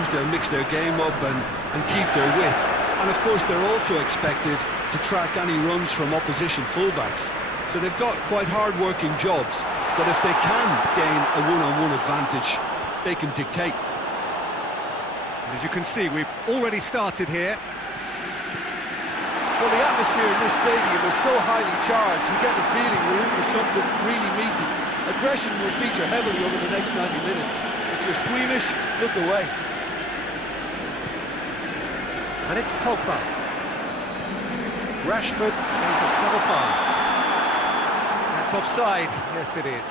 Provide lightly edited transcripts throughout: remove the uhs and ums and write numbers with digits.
times they'll mix their game up and keep their width. And of course they're also expected to track any runs from opposition fullbacks. So they've got quite hard-working jobs, but if they can gain a one-on-one advantage, they can dictate. As you can see, we've already started here. Well, the atmosphere in this stadium is so highly charged, you get the feeling we're in for something really meaty. Aggression will feature heavily over the next 90 minutes. If you're squeamish, look away. And it's Pogba. Rashford plays a clever pass. That's offside. Yes, it is.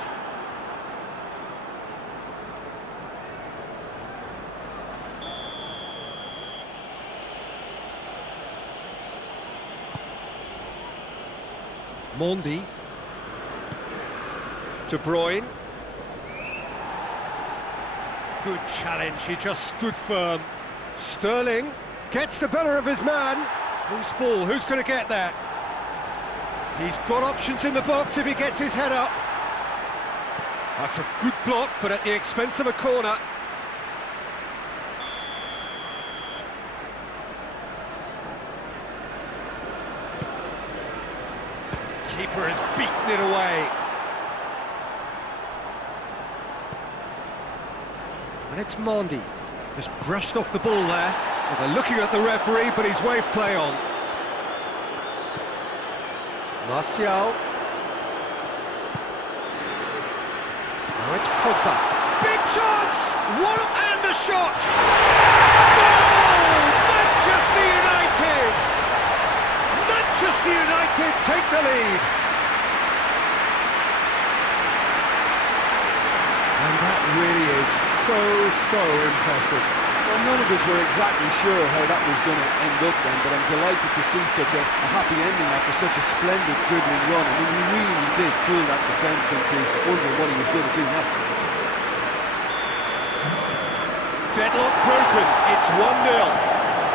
Mondi. De Bruyne. Good challenge, he just stood firm. Sterling gets the better of his man. Loose ball, who's going to get that? He's got options in the box if he gets his head up. That's a good block, but at the expense of a corner. Keeper has beaten it away. And it's Mondi. Just brushed off the ball there. Well, they're looking at the referee, but he's waved play on. Martial. Now it's Pogba. Big chance! One and a shot! Goal! Manchester United! Manchester United take the lead. And that really is so impressive. Well, none of us were exactly sure how that was going to end up then, but I'm delighted to see such a happy ending after such a splendid dribbling run. I mean, he really did fool that defence into wondering what he was going to do next. Deadlock broken, it's 1-0.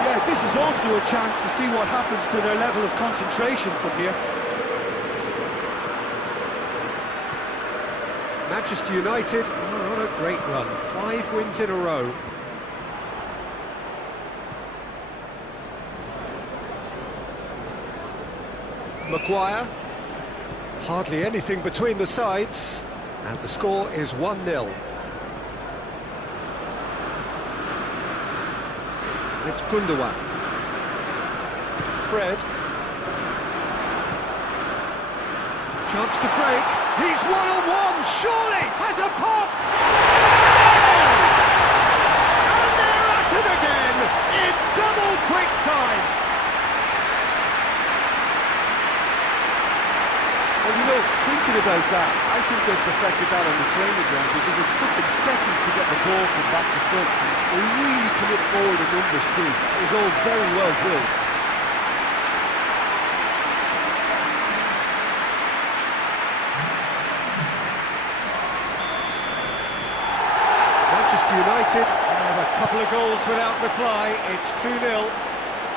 Yeah, this is also a chance to see what happens to their level of concentration from here. Manchester United are on a great run, 5 wins in a row. Maguire, hardly anything between the sides, and the score is 1-0. It's Gundogan. Fred. Chance to break. He's one-on-one, surely has a pop! Goal! And they're at it again in double quick time. Well, you know, thinking about that, I think they perfected that on the training ground because it took them seconds to get the ball from back to front. They really commit forward in numbers too. It was all very well drilled. Manchester United have a couple of goals without reply. It's 2-0.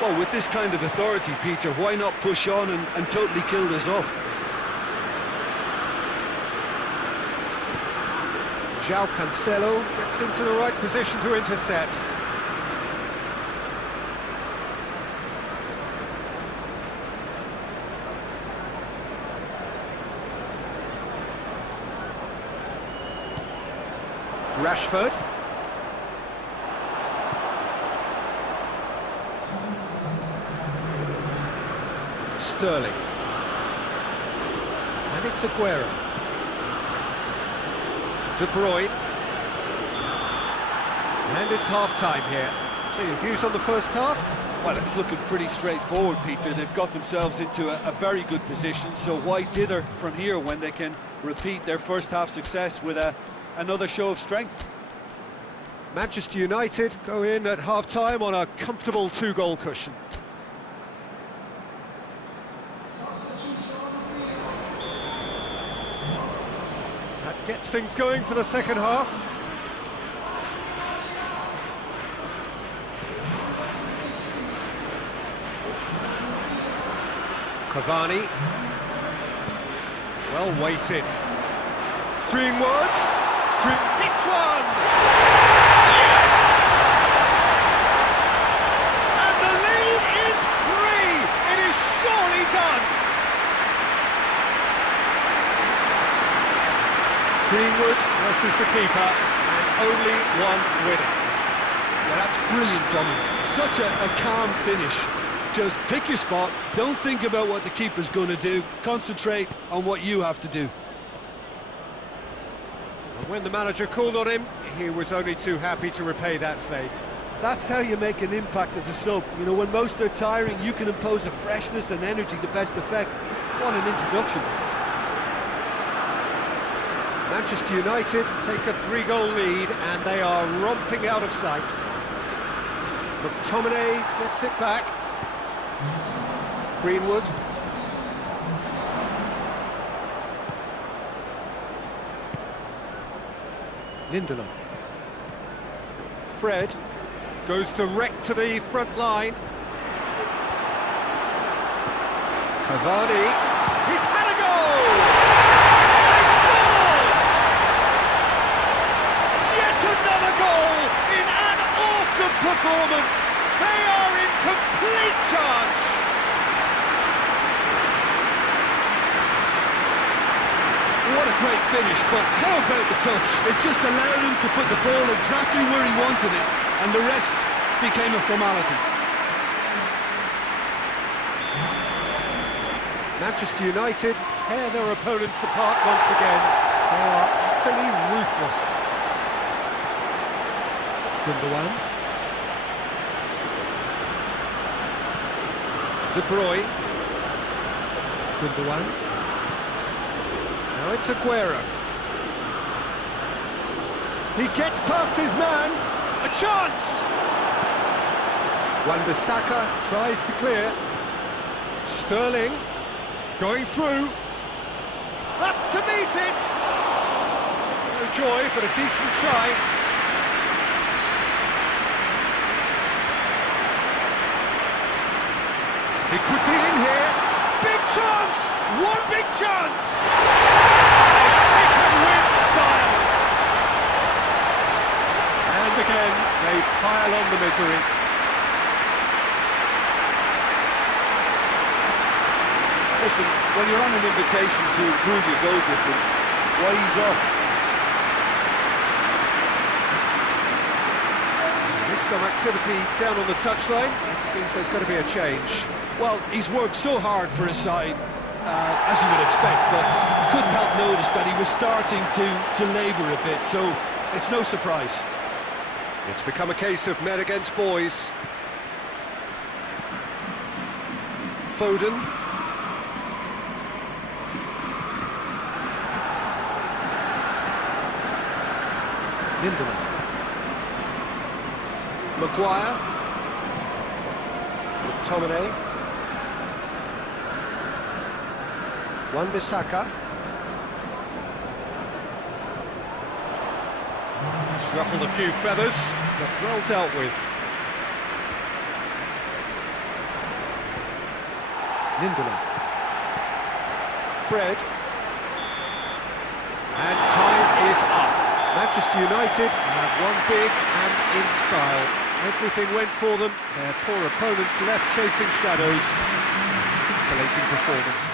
Well, with this kind of authority, Peter, why not push on and totally kill this off? João Cancelo gets into the right position to intercept. Rashford. Sterling. And it's Aguero. De Bruyne. And it's half-time here. So your views on the first half? Well, it's looking pretty straightforward, Peter. They've got themselves into a very good position, so why dither from here when they can repeat their first half success with another show of strength? Manchester United go in at half-time on a comfortable 2-goal cushion. That gets things going for the second half. Cavani. Well weighted. Greenwood. Hits one! Yes! passes the keeper, and only one winner. Yeah, that's brilliant from him. Such a calm finish. Just pick your spot, don't think about what the keeper's going to do, concentrate on what you have to do. And when the manager called on him, he was only too happy to repay that faith. That's how you make an impact as a sub. You know, when most are tiring, you can impose a freshness and energy to best effect. What an introduction. Manchester United take a 3-goal lead, and they are romping out of sight. McTominay gets it back. Greenwood. Lindelof. Fred goes direct to the front line. Cavani. He's had a goal! They've scored! Yet another goal in an awesome performance. They are in complete charge. What a great finish, but how about the touch? It just allowed him to put the ball exactly where he wanted it, and the rest became a formality. Manchester United tear their opponents apart once again. They are utterly ruthless. Gundogan. De Bruyne. Gundogan. Now it's Aguero. He gets past his man. A chance! Wan-Bissaka tries to clear. Sterling going through. Up to meet it! No joy, but a decent try. He could be in here. Big chance! One big chance! Taken with style. And again, they pile on the misery. Listen, when you're on an invitation to improve your goal difference, why ease off? There's some activity down on the touchline. It seems there's going to be a change. Well, he's worked so hard for his side, as you would expect, but couldn't help notice that he was starting to labour a bit, so it's no surprise. It's become a case of men against boys. Foden. Lindelof. Maguire. McTominay. Wan-Bissaka. He's ruffled a few feathers, but well dealt with. Lindelof. Fred. And time is up. Manchester United have won big and in style. Everything went for them. Their poor opponents left chasing shadows. A scintillating performance.